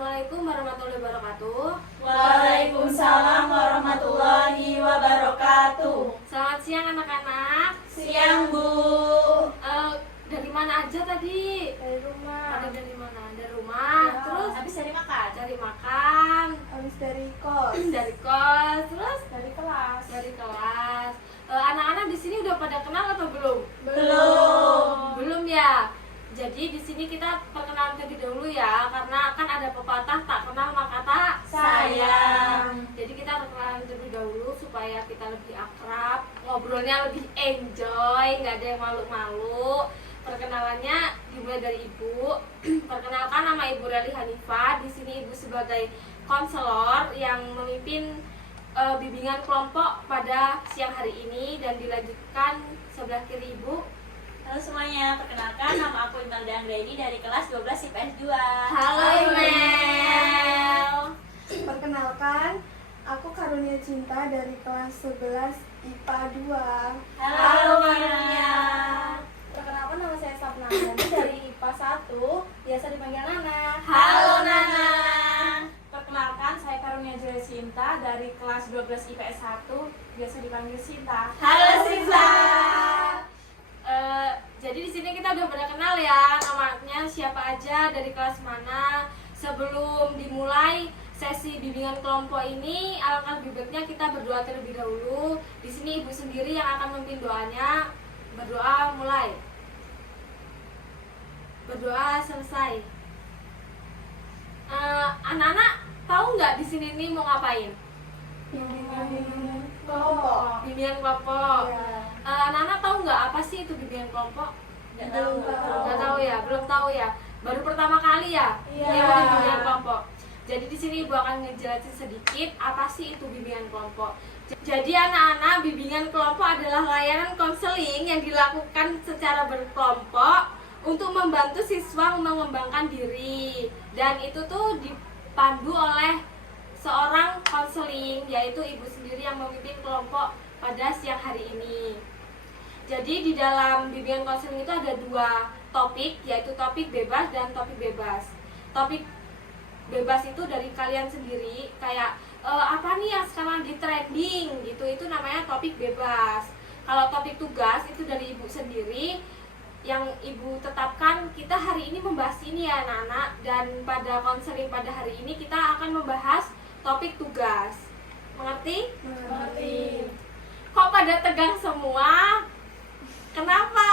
Assalamualaikum warahmatullahi wabarakatuh. Waalaikumsalam warahmatullahi wabarakatuh. Selamat siang anak-anak. Siang, Bu. Dari mana aja tadi? Dari rumah. Ada dari mana? Dari rumah. Ya, Terus habis dari makan. cari makan. Habis dari kos. Dari kos. Terus Dari kelas. dari kelas. Anak-anak di sini udah pada kenal atau belum? Belum. Belum ya. Jadi di sini kita perkenalan terlebih dahulu ya, karena kan ada pepatah tak kenal maka tak Sayang. Jadi kita perkenalan terlebih dahulu supaya kita lebih akrab, ngobrolnya lebih enjoy, nggak ada yang malu-malu. Perkenalannya dimulai dari Ibu. Perkenalkan, nama Ibu Reli Hanifah. Di sini Ibu sebagai konselor yang memimpin bimbingan kelompok pada siang hari ini, dan dilanjutkan sebelah kiri Ibu. Halo semuanya, perkenalkan nama aku Imelda Anggraini dari kelas 12 IPS 2. Halo Imel. Perkenalkan, aku Karunia Cinta dari kelas 11 IPA 2. Halo Maria. Perkenalkan, nama saya Sapnani dari IPA 1, biasa dipanggil Nana. Halo Nana. Perkenalkan, saya Karunia Joya Sinta dari kelas 12 IPS 1, biasa dipanggil Sinta. Halo Sinta. Jadi di sini kita udah pada kenal ya, namanya siapa aja, dari kelas mana. Sebelum dimulai sesi bimbingan kelompok ini, alangkah lebih baiknya kita berdoa terlebih dahulu. Di sini Ibu sendiri yang akan memimpin doanya. Berdoa mulai. Berdoa selesai. Anak-anak tahu nggak di sini nih mau ngapain? Bimbingan kelompok. Bimbingan kelompok. Ya. Anak-anak tahu nggak apa sih itu bimbingan kelompok? Nggak tahu. Nggak tahu ya, belum tahu ya. Baru pertama kali ya. Iya. Ikut bimbingan kelompok. Jadi di sini Ibu akan ngejelasin sedikit apa sih itu bimbingan kelompok. Jadi anak-anak, bimbingan kelompok adalah layanan konseling yang dilakukan secara berkelompok untuk membantu siswa mengembangkan diri. Dan itu tuh dipandu oleh seorang konseling, yaitu Ibu sendiri yang memimpin kelompok pada siang hari ini. Jadi di dalam bimbingan konseling itu ada dua topik, yaitu topik bebas dan topik bebas. Topik bebas itu dari kalian sendiri, kayak apa nih yang sekarang lagi trending gitu, itu namanya topik bebas. Kalau topik tugas itu dari Ibu sendiri yang Ibu tetapkan, kita hari ini membahas ini ya anak-anak, dan pada konseling pada hari ini kita akan membahas topik tugas. Mengerti? Mengerti. Kok pada tegang semua? Kenapa?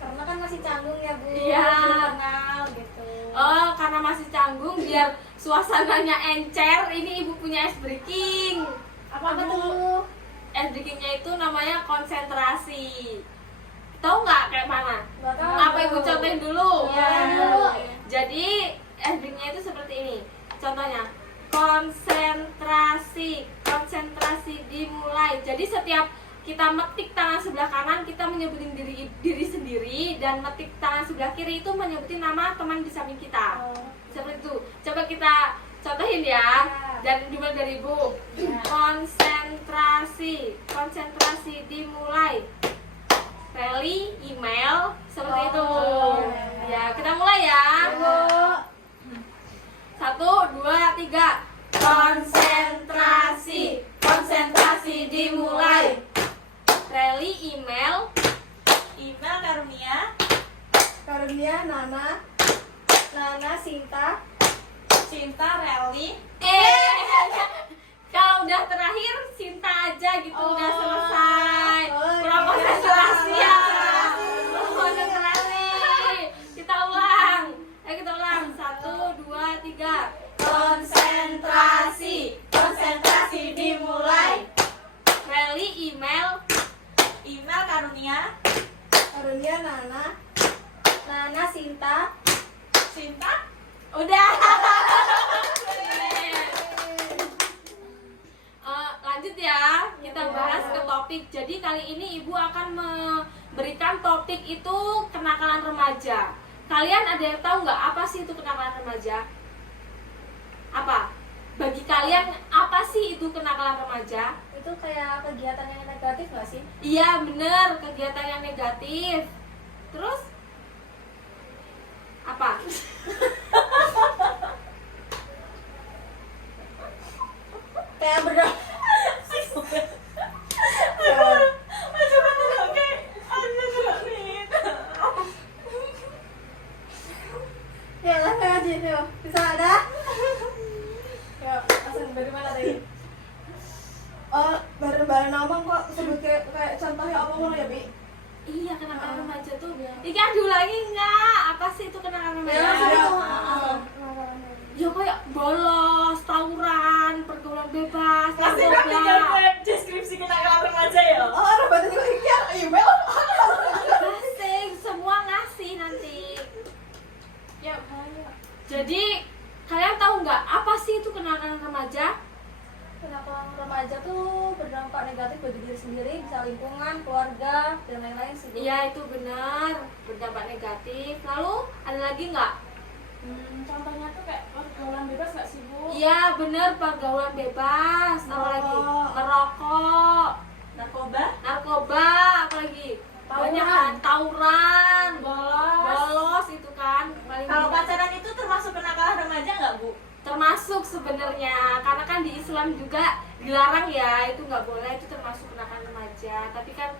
Karena kan masih canggung ya, Bu. Iya. Belum kenal gitu. Oh, karena masih canggung, biar suasananya encer, ini Ibu punya ice breaking. Apa tuh? Ice breakingnya itu namanya konsentrasi. Tahu nggak kayak mana? Nggak tahu. Apa Ibu contohin dulu? Iya, dulu. Jadi ice breakingnya itu seperti ini. Contohnya, konsentrasi. Konsentrasi dimulai. Jadi setiap kita metik tangan sebelah kanan, kita menyebutin diri sendiri, dan metik tangan sebelah kiri itu menyebutin nama teman di samping kita. Seperti itu. Coba kita contohin ya. Dan dimulai dari Ibu. Konsentrasi. Konsentrasi dimulai. Reli, email, seperti itu. Ya, kita mulai ya. 1, 2, 3. Konsentrasi. Konsentrasi dimulai. Reli, email. Email Karunia. Karunia, Nana. Nana, Sinta. Cinta Reli. Kalau udah terakhir Sinta aja gitu, udah selesai. Oh, Kurang iya. konsentrasi ya. Konsentrasi. Konsentrasi. Kita ulang. Ayo kita ulang. 1, 2, 3. Konsentrasi. Konsentrasi dimulai. Reli, email. Email Karunia. Karunia, Nana. Nana, Sinta. Cinta. Udah. Lanjut ya, kita bahas ke topik. Jadi kali ini Ibu akan memberikan topik itu kenakalan remaja. Kalian ada yang tahu nggak apa sih itu kenakalan remaja? Apa? Bagi kalian apa sih itu kenakalan remaja? Itu kayak kegiatan yang negatif nggak sih? Iya bener, kegiatan yang negatif. Terus apa? Ya lah ngaji yuk. Bisa ada? Ya, langsung dari mana tadi? Oh, bareng-bareng ngomong kok sebut kayak contohnya apa ngono ya, Bi? Iya, kenakalan remaja tuh. Iki diulangi enggak? Apa sih itu kenakalan Ya, remaja? ya. Ya kayak bolos, tawuran, pergaulan bebas, Kasih narkoba. deskripsi kenakalan remaja ya. Oh, ada berarti kok iki email. Kasih, semua ngasih nanti. Ya, bahaya. Jadi kalian tahu nggak apa sih itu kenakalan remaja? Kenakalan remaja tuh berdampak negatif bagi diri sendiri, bisa lingkungan, keluarga, dan lain-lain sih. Bu. Iya itu benar, berdampak negatif. Lalu ada lagi nggak? Contohnya tuh kayak pergaulan bebas nggak sih, Bu? Iya benar, pergaulan bebas. Apalagi Merokok. merokok, Narkoba, narkoba, apalagi Tawuran. banyak kan, tawuran, bolos. bolos itu kan paling Kalau banyak. pacaran itu termasuk kenakalan remaja nggak, Bu? Termasuk sebenarnya, karena kan di Islam juga dilarang ya, itu nggak boleh, itu termasuk kenakalan remaja. Tapi kan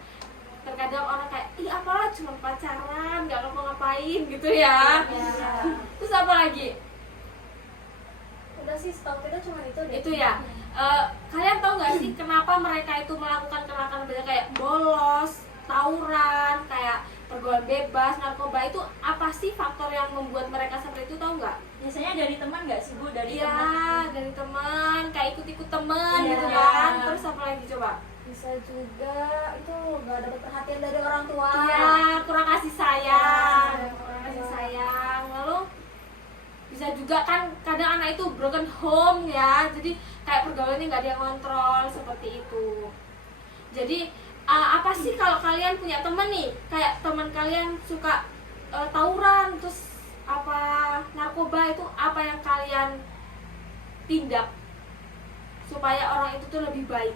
terkadang orang kayak, ih apalah cuma pacaran, nggak ngapa-ngapain gitu ya. Terus apa lagi? Udah sih, setahu kita cuma itu deh. Itu ya. Kalian tahu nggak sih kenapa mereka itu melakukan kenakalan remaja kayak bolos, tawuran, kayak pergaulan bebas, narkoba itu apa sih faktor yang membuat mereka seperti itu, tahu nggak? Biasanya dari teman nggak sih, Bu? Dari Iya, teman. dari teman, kayak ikut-ikut teman Iya. gitu kan. Terus apa lagi coba? Bisa juga itu nggak dapat perhatian dari orang tua. Iya, kurang kasih sayang, Iya, kurang kasih sayang. Lalu bisa juga kan kadang anak itu broken home ya, jadi kayak pergaulannya nggak ada yang kontrol seperti itu. Jadi apa sih kalau kalian punya temen nih, kayak teman kalian suka tawuran, terus apa narkoba, itu apa yang kalian tindak supaya orang itu tuh lebih baik?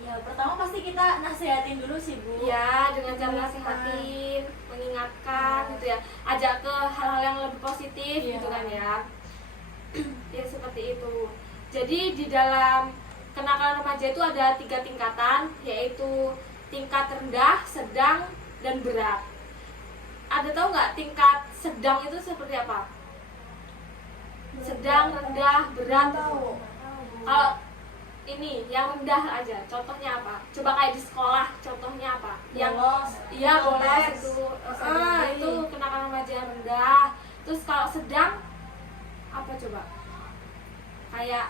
Ya, pertama pasti kita nasihatin dulu sih, Bu. Ya, dengan cara nasihatin, mengingatkan gitu ya, ajak ke hal-hal yang lebih positif gitu kan ya. Ya seperti itu. Jadi di dalam kenakalan remaja itu ada 3 tingkatan, yaitu tingkat rendah, sedang, dan berat. Ada tahu nggak tingkat sedang itu seperti apa? Sedang, rendah, berat. Tahu. Kalau ini yang rendah aja, contohnya apa? Coba kayak di sekolah, contohnya apa? Yang Bolos. iya bolos Contex. itu, Jadi. itu kenakalan remaja yang rendah. Terus kalau sedang apa coba? Kayak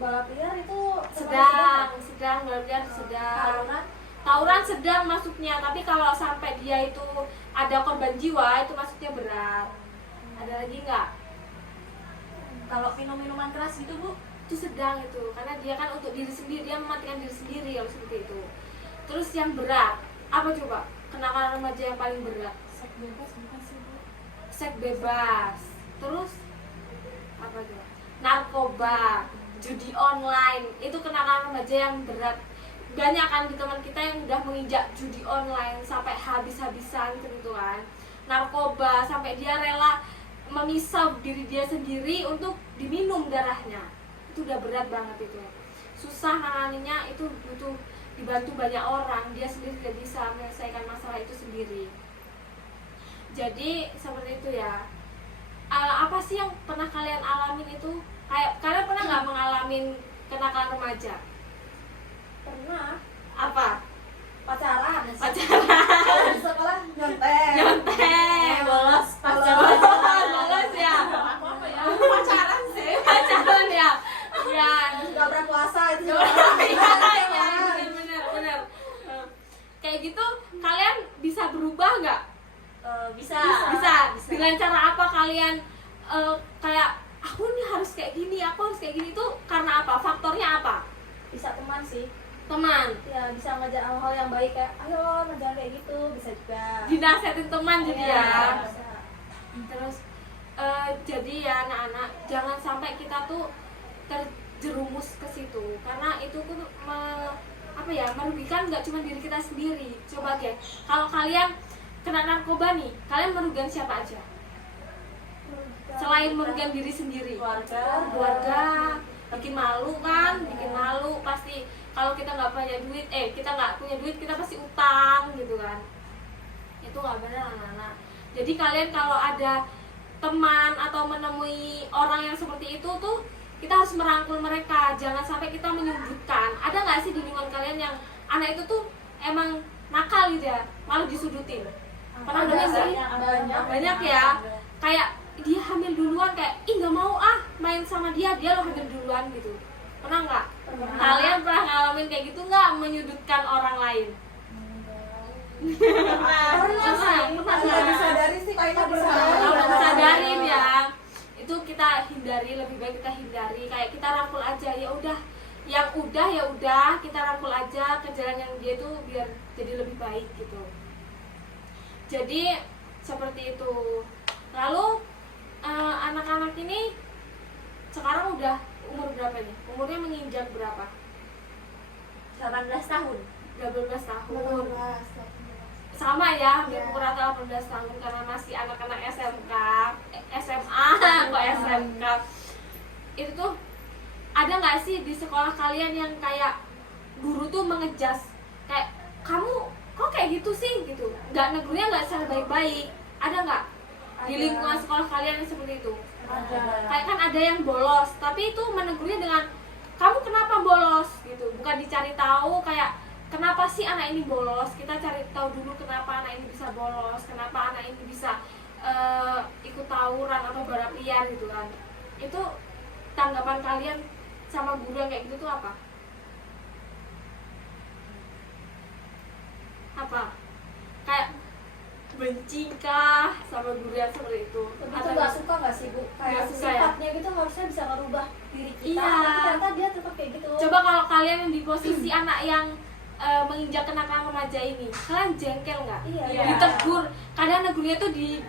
Balap liar itu sedang bagian sedang. Tawuran. Tawuran sedang masuknya, tapi kalau sampai dia itu ada korban jiwa itu masuknya berat. Ada lagi nggak? Kalau minum-minuman keras gitu, Bu? Itu sedang itu, karena dia kan untuk diri sendiri, dia mematikan diri sendiri kalau seperti itu. Terus yang berat apa coba? Kenakalan remaja yang paling berat? Seks bebas bukan sih, Bu? Seks bebas. Terus apa coba? Narkoba, judi online, itu kenakalan remaja yang berat. Banyak kan di teman kita yang udah menginjak judi online sampai habis-habisan gitu kan. Narkoba sampai dia rela memisah diri dia sendiri untuk diminum darahnya. Itu udah berat banget itu. Susah nanganinya, itu butuh dibantu banyak orang, dia sendiri tidak bisa menyelesaikan masalah itu sendiri. Jadi seperti itu ya. Apa sih yang pernah kalian alamin itu? Kayak kalian pernah nggak mengalami kenakalan remaja? Pernah Apa? pacaran. Pacaran, Di sekolah nyontek. nyontek, Bolos, bolos ya, Apa ya? Pacaran sih. pacaran ya, ya. Gabrak puasa itu juga. Iya, benar. Kayak gitu, kalian bisa berubah nggak? Bisa. Bisa. Dengan cara apa kalian kayak aku nih harus kayak gini, aku harus kayak gini, itu karena apa? Faktornya apa? Bisa teman sih. Teman. Ya bisa ngajak hal-hal yang baik kayak ayo jangan kayak gitu, bisa juga. Dinasehatin teman jadi Iya, ya. bisa. Terus jadi ya anak-anak, jangan sampai kita tuh terjerumus ke situ, karena itu tuh merugikan nggak cuma diri kita sendiri. Coba deh, kalau kalian kena narkoba nih, kalian merugikan siapa aja? Selain merugikan diri sendiri, keluarga, bikin malu kan, bikin malu pasti. Kalau kita nggak punya duit, kita pasti utang gitu kan. Itu nggak benar anak-anak. Jadi kalian kalau ada teman atau menemui orang yang seperti itu tuh kita harus merangkul mereka, jangan sampai kita menyudutkan. Ada nggak sih di lingkungan kalian yang anak itu tuh emang nakal gitu ya, malah disudutin? Pernah dengar sih? Banyak ya. Kayak dia hamil duluan, kayak ih nggak mau ah main sama dia lo hamil duluan gitu. Pernah nggak? Kalian pernah ngalamin kayak gitu nggak, menyudutkan orang lain? Kalau disadari sih kayaknya Kalau pernah. sadarin ya, itu kita hindari, lebih baik kita hindari. Kayak kita rangkul aja, ya udah, yang udah ya udah, kita rangkul aja ke jalan yang dia tuh biar jadi lebih baik gitu. Jadi seperti itu. Lalu anak-anak ini sekarang udah umur berapa nih? Umurnya menginjak berapa? 18 tahun. 12 tahun. 18. Sama ya, hampir Ya. pukul rata 18 tahun karena masih anak-anak SMK, SMA, kok SMK. Itu tuh ada nggak sih di sekolah kalian yang kayak guru tuh mengejas, kayak kamu kok kayak gitu sih gitu, nggak negurnya nggak secara baik-baik? Ada nggak di Ada. lingkungan sekolah kalian yang seperti itu? Ada. Kayak kan ada yang bolos, tapi itu menegurnya dengan kamu kenapa bolos gitu, bukan dicari tahu kayak kenapa sih anak ini bolos. Kita cari tahu dulu kenapa anak ini bisa bolos, kenapa anak ini bisa ikut tawuran atau balap liar gitu kan. Itu tanggapan kalian sama guru yang kayak gitu tuh apa? Apa? Kayak benci kah sama guru yang seperti itu? Lebih Atau tuh nggak suka nggak sih Bu? Nggak Kayak suka ya? sifatnya gitu harusnya bisa merubah diri kita, Iya. tapi ternyata dia tetap kayak gitu. Coba kalau kalian yang di posisi anak yang menginjak kenakalan remaja ini, kalian jengkel nggak? Iya. Ditegur, kadang negurnya tuh di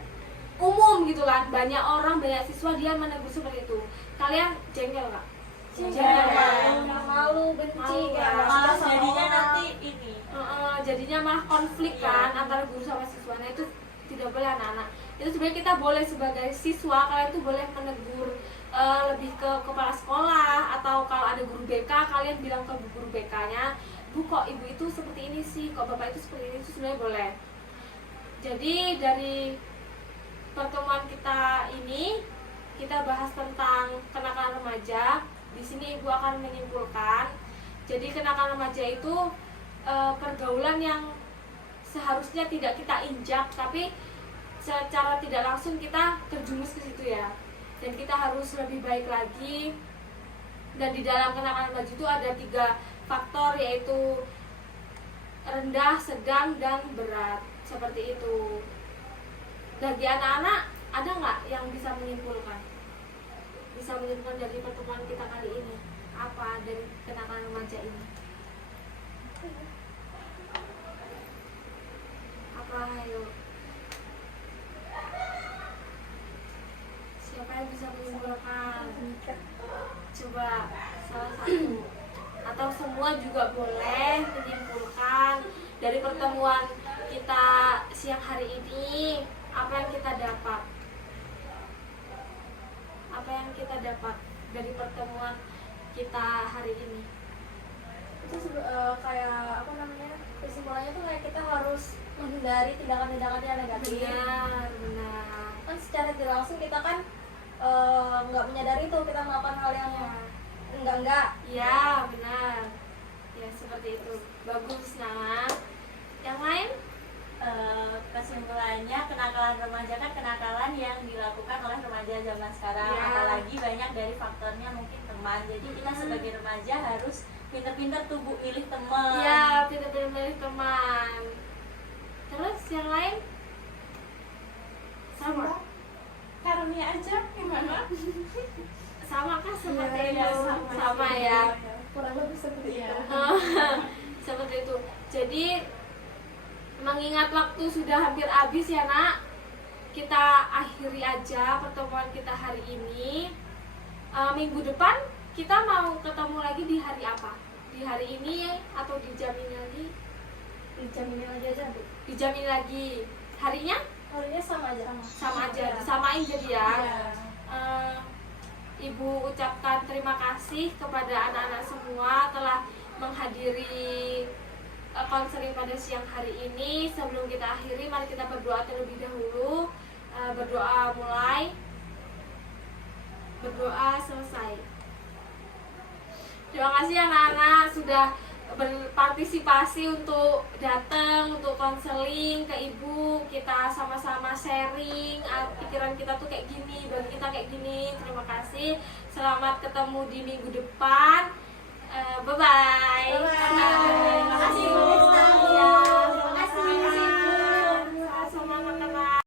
umum gitu kan, banyak orang, banyak siswa dia menegur seperti itu. Kalian jengkel nggak? Jengkel. Malu, benci, Malu, kayak ya. nggak Malah suka sama jadinya orang. nanti ini Jadinya malah konflik Iya. kan antara guru sama siswa. Nah itu tidak boleh anak-anak. Itu sebenarnya kita boleh sebagai siswa, kalian tuh boleh menegur lebih ke kepala sekolah, atau kalau ada guru BK kalian bilang ke guru BK-nya, Bu kok ibu itu seperti ini sih, kok bapak itu seperti ini, itu sebenarnya boleh. Jadi dari pertemuan kita ini kita bahas tentang kenakalan remaja. Di sini ibu akan menyimpulkan. Jadi kenakalan remaja itu pergaulan yang seharusnya tidak kita injak, tapi secara tidak langsung kita terjumus ke situ ya. Dan kita harus lebih baik lagi. Dan di dalam kenakalan remaja itu ada 3 faktor, yaitu rendah, sedang, dan berat. Seperti itu. Bagi anak-anak ada nggak yang bisa menyimpulkan? Bisa menyimpulkan dari pertemuan kita kali ini apa dari kenakalan remaja ini? Apa, ayo? Siapa yang bisa menyimpulkan? Coba salah satu, atau semua juga boleh menyimpulkan dari pertemuan kita siang hari ini. Apa yang kita dapat? Apa yang kita dapat dari pertemuan kita hari ini? Itu kayak apa namanya, kesimpulannya tuh kayak kita harus menghindari tindakan-tindakan yang negatif. Benar. Kan secara tidak langsung kita kan nggak menyadari tuh kita melakukan hal yang enggak. Ya, benar. Ya, seperti itu. Bagus, Nana. Yang lain? kesimpulannya kenakalan remaja kan kenakalan yang dilakukan oleh remaja zaman sekarang, Ya. apalagi banyak dari faktornya mungkin teman. Jadi kita sebagai remaja harus pintar-pintar tubuh milih teman. Ya, pintar-pintar milih teman. Terus yang lain? Sama. Karunia aja gimana? Sama kan seperti Iya, itu. sama. Sama ya. Kurang lebih seperti Iya. itu. Seperti itu. Jadi mengingat waktu sudah hampir habis ya Nak, kita akhiri aja pertemuan kita hari ini. Minggu depan kita mau ketemu lagi di hari apa? Di hari ini atau dijamin lagi? Dijaminin aja Bu. Dijamin lagi. Harinya Harinya sama aja. sama aja, disamain jadi ya. Iya. Ibu ucapkan terima kasih kepada anak-anak semua telah menghadiri konseling pada siang hari ini. Sebelum kita akhiri, mari kita berdoa terlebih dahulu. Berdoa mulai, berdoa selesai. Terima kasih anak-anak sudah berpartisipasi untuk datang, untuk konseling ke ibu. Kita sama-sama sharing pikiran kita tuh kayak gini dan kita kayak gini. Terima kasih. Selamat ketemu di minggu depan. Bye-bye. Bye-bye. Terima kasih.